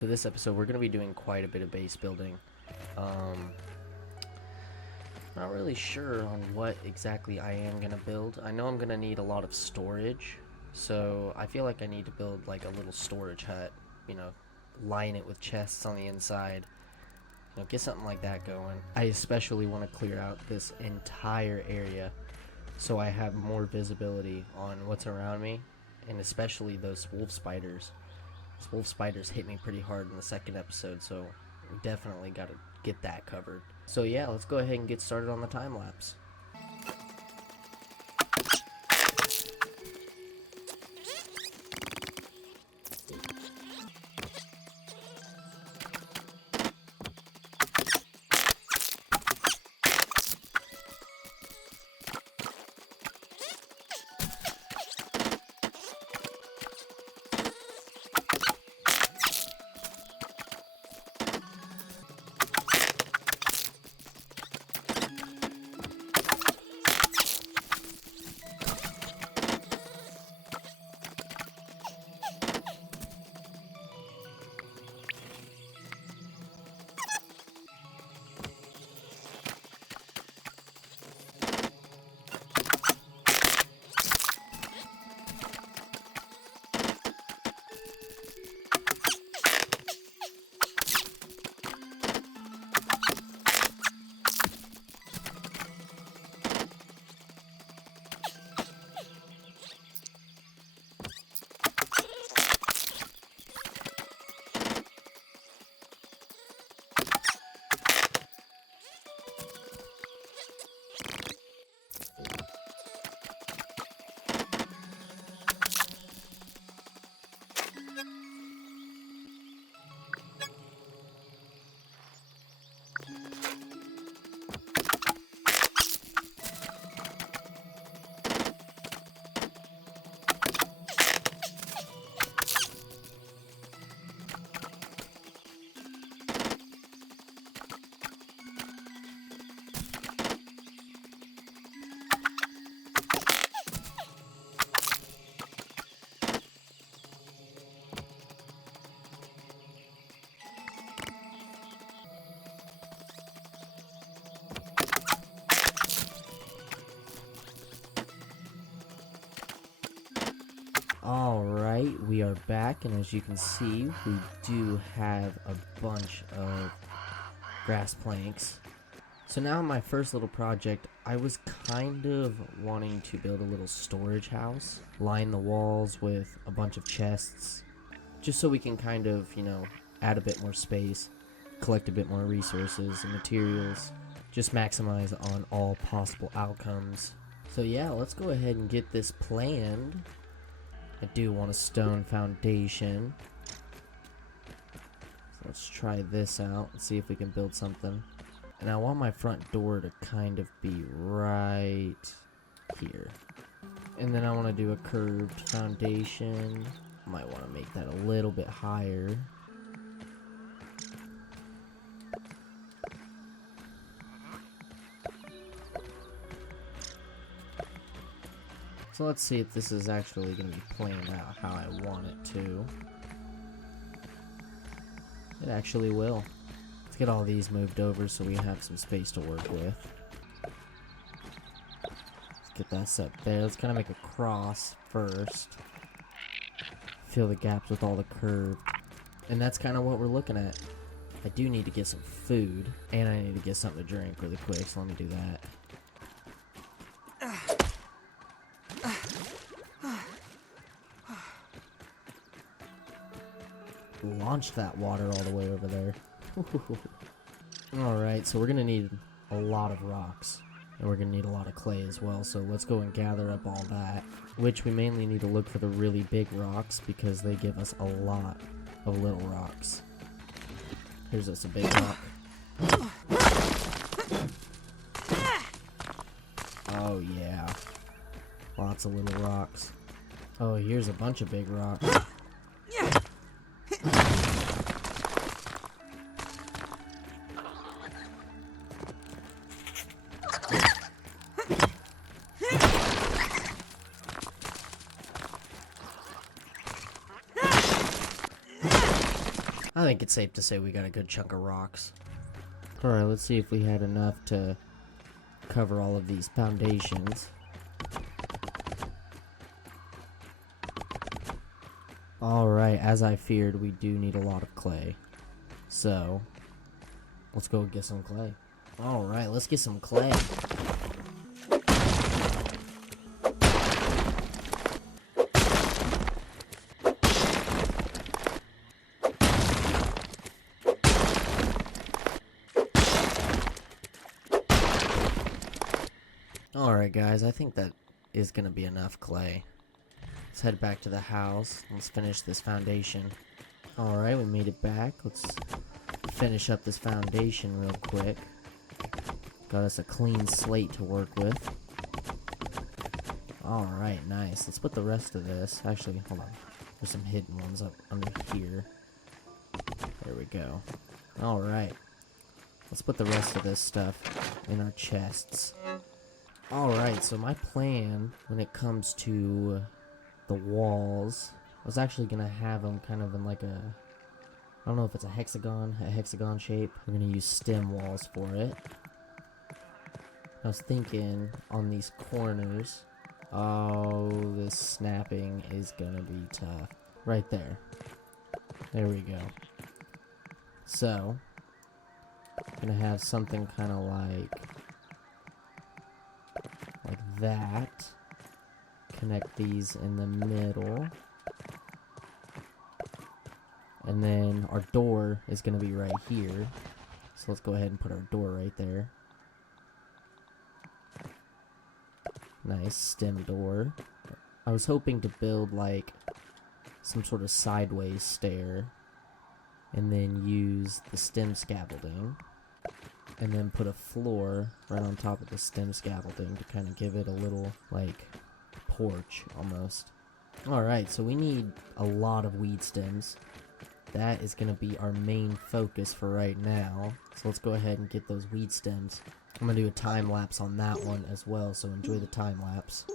For this episode, we're going to be doing quite a bit of base building. Not really sure on what exactly I am going to build. I know I'm going to need a lot of storage, so I feel like I need to build like a little storage hut, line it with chests on the inside, get something like that going. I especially want to clear out this entire area so I have more visibility on what's around me, and especially those wolf spiders. Those wolf spiders hit me pretty hard in the second episode, so we definitely got to get that covered. So yeah, let's go ahead and get started on the time lapse. Alright, we are back, and as you can see, we do have a bunch of grass planks. So now my first little project, I was kind of wanting to build a little storage house, line the walls with a bunch of chests, just so we can kind of, add a bit more space, collect a bit more resources and materials, just maximize on all possible outcomes. So yeah, let's go ahead and get this planned. I do want a stone foundation. So let's try this out and see if we can build something. And I want my front door to kind of be right here. And then I want to do a curved foundation. Might want to make that a little bit higher. So let's see if this is actually going to be planned out how I want it to. It actually will. Let's get all these moved over so we have some space to work with. Let's get that set there. Let's kind of make a cross first. Fill the gaps with all the curve. And that's kind of what we're looking at. I do need to get some food, and I need to get something to drink really quick, so let me do that. Launch that water all the way over there. Alright, so we're gonna need a lot of rocks, and we're gonna need a lot of clay as well, so let's go and gather up all that, which we mainly need to look for the really big rocks because they give us a lot of little rocks. Here's us a big rock. Oh yeah, lots of little rocks. Oh, here's a bunch of big rocks. I think it's safe to say we got a good chunk of rocks. Alright, let's see if we had enough to cover all of these foundations. Alright, as I feared, we do need a lot of clay. So, let's go get some clay. Alright, let's get some clay. Alright guys, I think that is gonna be enough clay. Let's head back to the house. Let's finish this foundation. Alright, we made it back. Let's finish up this foundation real quick. Got us a clean slate to work with. Alright, nice. Let's put the rest of this. Actually, hold on. There's some hidden ones up under here. There we go. Alright. Let's put the rest of this stuff in our chests. Alright, so my plan when it comes to the walls, I was actually gonna have them kind of in like a, I don't know if it's a hexagon shape. We're gonna use stem walls for it. I was thinking on these corners, oh, this snapping is gonna be tough. Right there. There we go. So, gonna have something kind of like that. Connect these in the middle. And then our door is going to be right here. So let's go ahead and put our door right there. Nice stem door. I was hoping to build like some sort of sideways stair. And then use the stem scaffolding. And then put a floor right on top of the stem scaffolding to kind of give it a little, like, porch, almost. Alright, so we need a lot of weed stems. That is going to be our main focus for right now. So let's go ahead and get those weed stems. I'm going to do a time lapse on that one as well, so enjoy the time lapse.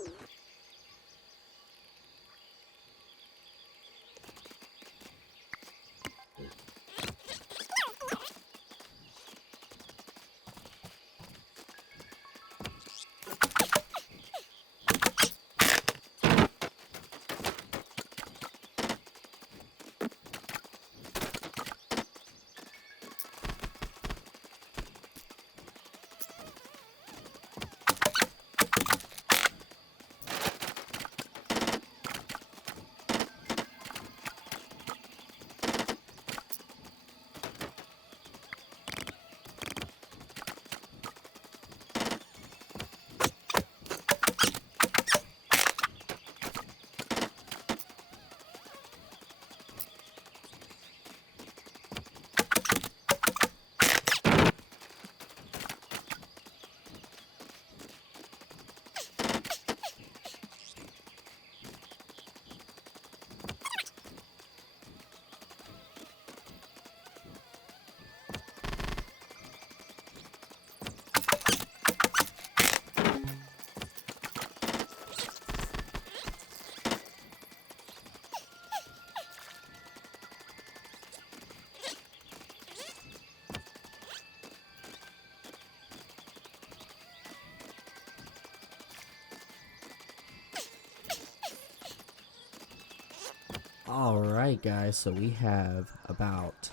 Alright guys, so we have about,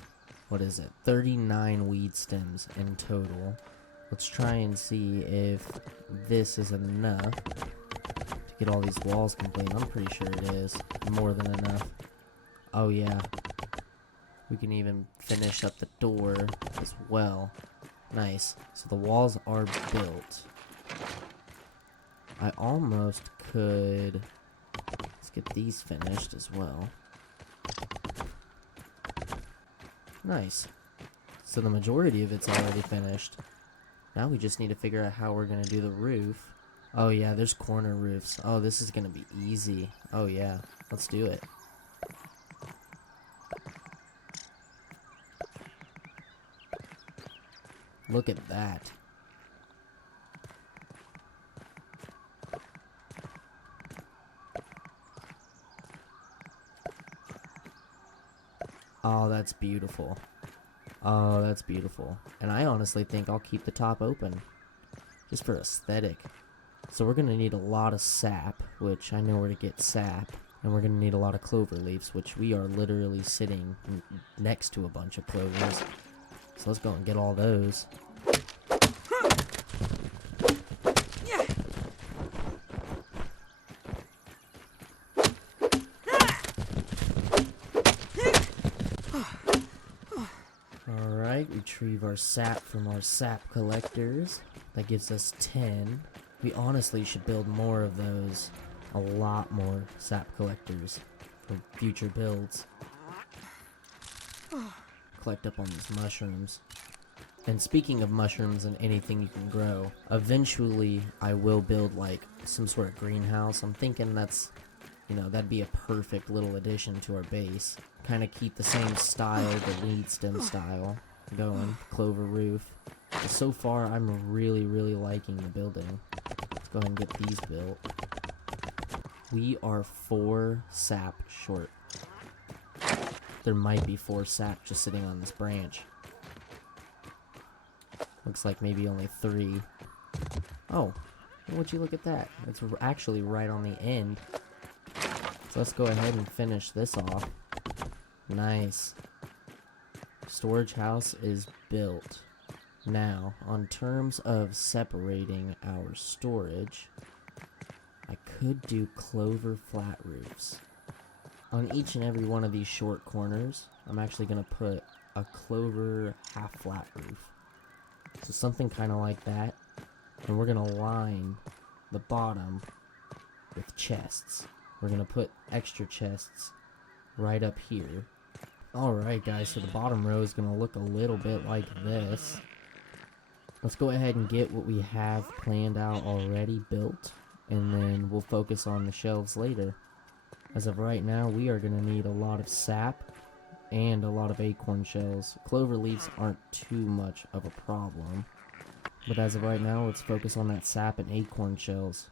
39 weed stems in total. Let's try and see if this is enough to get all these walls complete. I'm pretty sure it is more than enough. Oh yeah. We can even finish up the door as well. Nice. So the walls are built. I almost could... Let's get these finished as well. Nice. So the majority of it's already finished. Now we just need to figure out how we're going to do the roof. Oh yeah, there's corner roofs. Oh, this is going to be easy. Oh yeah, let's do it. Look at that. Oh, that's beautiful. Oh, that's beautiful. And I honestly think I'll keep the top open, just for aesthetic. So we're gonna need a lot of sap, which I know where to get sap. And we're gonna need a lot of clover leaves, which we are literally sitting next to a bunch of clovers. So let's go and get all those. Alright, retrieve our sap from our sap collectors. That gives us 10. We honestly should build more of those. A lot more sap collectors for future builds. Collect up on these mushrooms. And speaking of mushrooms and anything you can grow, eventually I will build like some sort of greenhouse. I'm thinking that's, you know, that'd be a perfect little addition to our base. Kind of keep the same style, the lead stem style going, clover roof. But so far I'm really liking the building. Let's go ahead and get these built. We are 4 sap short. There might be 4 sap just sitting on this branch. Looks like maybe only 3. Oh, would you look at that? It's actually right on the end. So let's go ahead and finish this off. Nice. Storage house is built. Now, on terms of separating our storage, I could do clover flat roofs. On each and every one of these short corners, I'm actually going to put a clover half flat roof. So something kind of like that. And we're going to line the bottom with chests. We're going to put extra chests right up here. Alright guys, so the bottom row is going to look a little bit like this. Let's go ahead and get what we have planned out already built. And then we'll focus on the shelves later. As of right now, we are going to need a lot of sap and a lot of acorn shells. Clover leaves aren't too much of a problem. But as of right now, let's focus on that sap and acorn shells.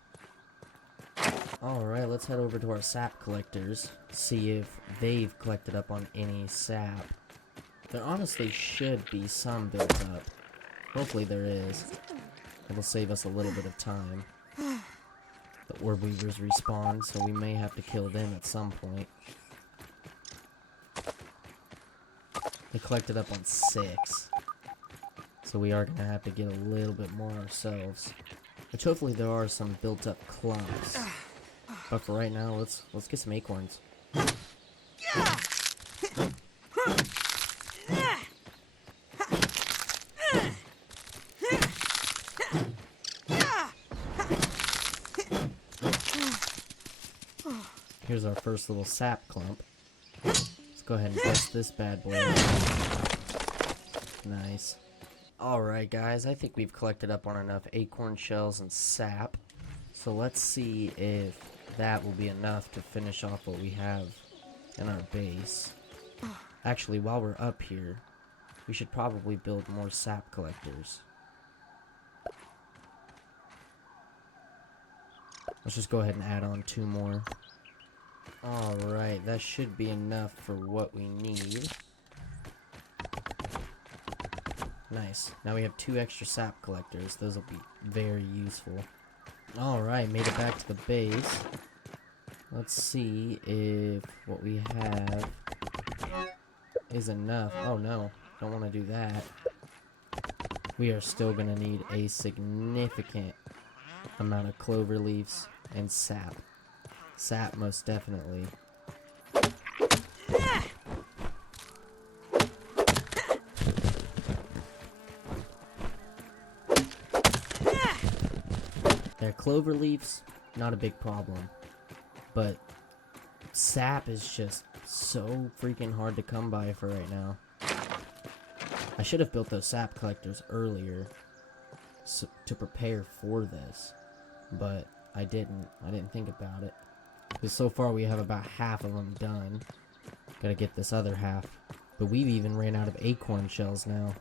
Alright, let's head over to our sap collectors. See if they've collected up on any sap. There honestly should be some built up. Hopefully there is. It'll save us a little bit of time. The orb weavers respawn, so we may have to kill them at some point. They collected up on 6. So we are going to have to get a little bit more ourselves. Which hopefully there are some built up clumps. But for right now, let's get some acorns. Here's our first little sap clump. Let's go ahead and test this bad boy out. Nice. Alright guys, I think we've collected up on enough acorn shells and sap. So let's see if that will be enough to finish off what we have in our base. Actually, while we're up here, we should probably build more sap collectors. Let's just go ahead and add on 2 more. Alright, that should be enough for what we need. Nice. Now we have 2 extra sap collectors. Those will be very useful. Alright, made it back to the base. Let's see if what we have is enough. Oh no, don't want to do that. We are still going to need a significant amount of clover leaves and sap. Sap, most definitely. Their clover leaves, not a big problem. But sap is just so freaking hard to come by for right now. I should have built those sap collectors earlier to prepare for this. But I didn't think about it. Because so far we have about half of them done. Gotta get this other half. But we've even ran out of acorn shells now.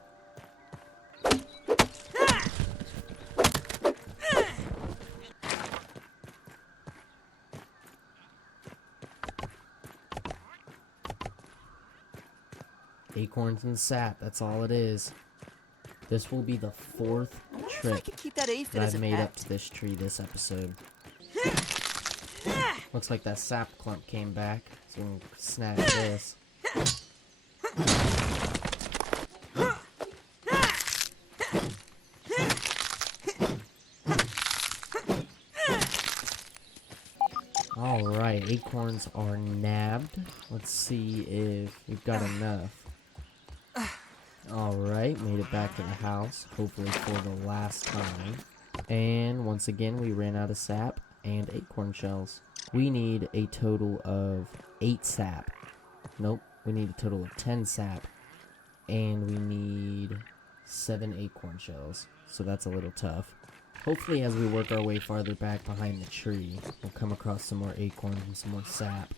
acorns and sap, that's all it is. This will be the 4th trip that I've made up to this tree this episode. Looks like that sap clump came back, so we can snag this. Alright, acorns are nabbed. Let's see if we've got enough. Alright, made it back to the house, hopefully for the last time. And once again, we ran out of sap and acorn shells. We need a total of 8 sap. Nope, we need a total of 10 sap. And we need 7 acorn shells. So that's a little tough. Hopefully as we work our way farther back behind the tree, we'll come across some more acorns and some more sap.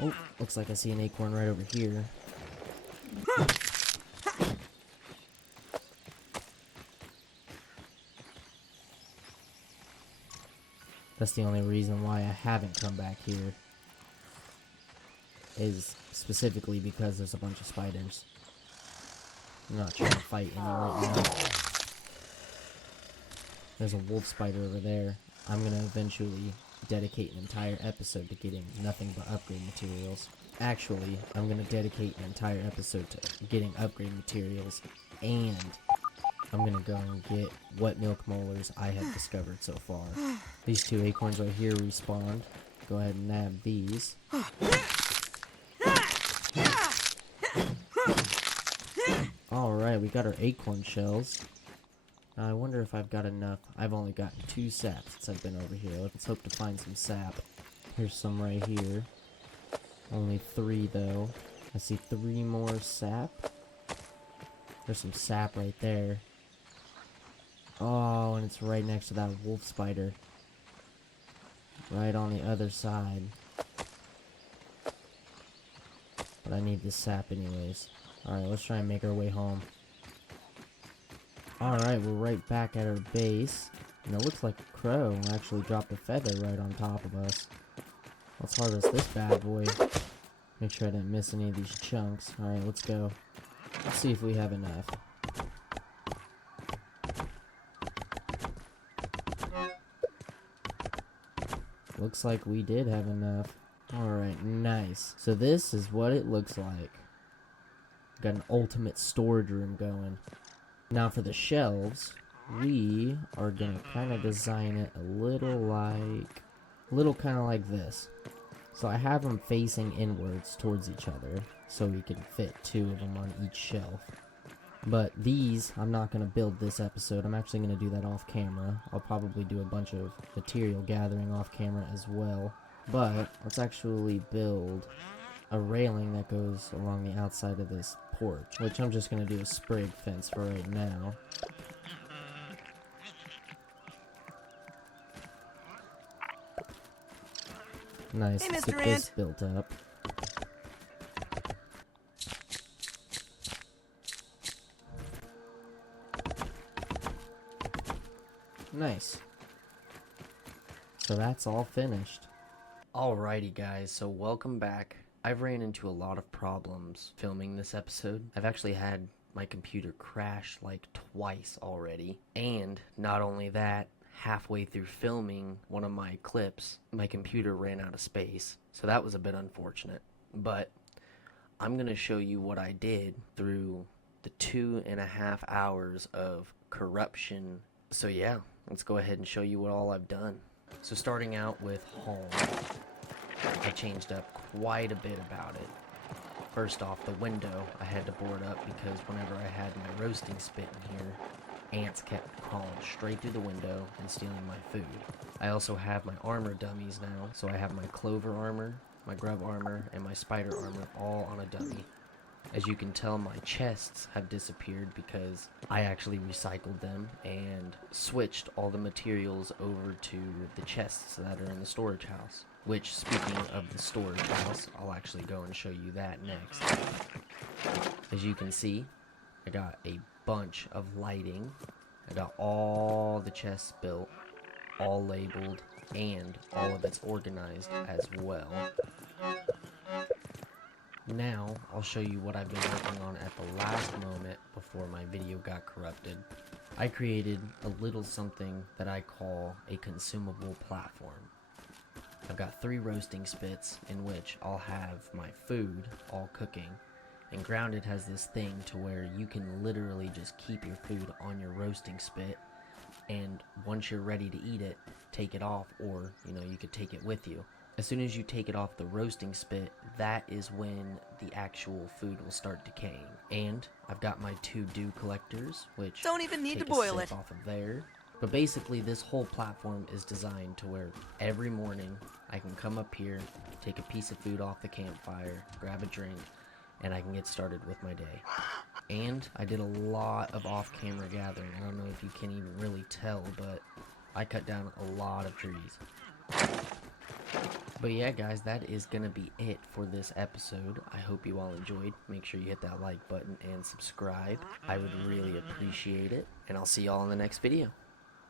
Oh, looks like I see an acorn right over here. That's the only reason why I haven't come back here. Is specifically because there's a bunch of spiders. I'm not trying to fight any right now. There's a wolf spider over there. I'm gonna eventually dedicate an entire episode to getting nothing but upgrade materials. Actually, I'm gonna dedicate an entire episode to getting upgrade materials, and I'm gonna go and get what milk molars I have discovered so far. These 2 acorns right here respawned. Go ahead and nab these. Alright, we got our acorn shells. Now I wonder if I've got enough. I've only gotten 2 sap since I've been over here. Let's hope to find some sap. Here's some right here. Only 3 though. I see 3 more sap. There's some sap right there. Oh, and it's right next to that wolf spider. Right on the other side. But I need this sap anyways. Alright, let's try and make our way home. Alright, we're right back at our base. And it looks like a crow actually dropped a feather right on top of us. Let's harvest this bad boy. Make sure I didn't miss any of these chunks. Alright, let's go. Let's see if we have enough. Looks like we did have enough. Alright, nice. So this is what it looks like. Got an ultimate storage room going. Now for the shelves, we are gonna kind of design it a little kind of like this. So I have them facing inwards towards each other, so we can fit 2 of them on each shelf. But these, I'm not gonna build this episode. I'm actually gonna do that off camera. I'll probably do a bunch of material gathering off camera as well. But let's actually build a railing that goes along the outside of this porch, which I'm just gonna do a sprig fence for right now. Nice, Hey, let's Mr. get this built up. Nice. So that's all finished. Alrighty guys, so welcome back. I've ran into a lot of problems filming this episode. I've actually had my computer crash like twice already. And not only that, halfway through filming one of my clips, my computer ran out of space. So that was a bit unfortunate. But I'm going to show you what I did through the 2.5 hours of corruption. So yeah, let's go ahead and show you what all I've done. So starting out with home, I changed up quite a bit about it. First off, the window I had to board up because whenever I had my roasting spit in here, ants kept crawling straight through the window and stealing my food. I also have my armor dummies now, so I have my clover armor, my grub armor, and my spider armor all on a dummy. As you can tell, my chests have disappeared because I actually recycled them and switched all the materials over to the chests that are in the storage house. Which, speaking of the storage house, I'll actually go and show you that next. As you can see, I got a bunch of lighting. I got all the chests built, all labeled, and all of it's organized as well. Now, I'll show you what I've been working on at the last moment before my video got corrupted. I created a little something that I call a consumable platform. I've got 3 roasting spits in which I'll have my food all cooking, and Grounded has this thing to where you can literally just keep your food on your roasting spit, and once you're ready to eat it, take it off, or you could take it with you. As soon as you take it off the roasting spit, that is when the actual food will start decaying. And I've got my 2 dew collectors, which don't even need to take boil a it sip off of there. But basically, this whole platform is designed to where every morning I can come up here, take a piece of food off the campfire, grab a drink, and I can get started with my day. And I did a lot of off-camera gathering. I don't know if you can even really tell, but I cut down a lot of trees. But yeah, guys, that is going to be it for this episode. I hope you all enjoyed. Make sure you hit that like button and subscribe. I would really appreciate it. And I'll see y'all in the next video.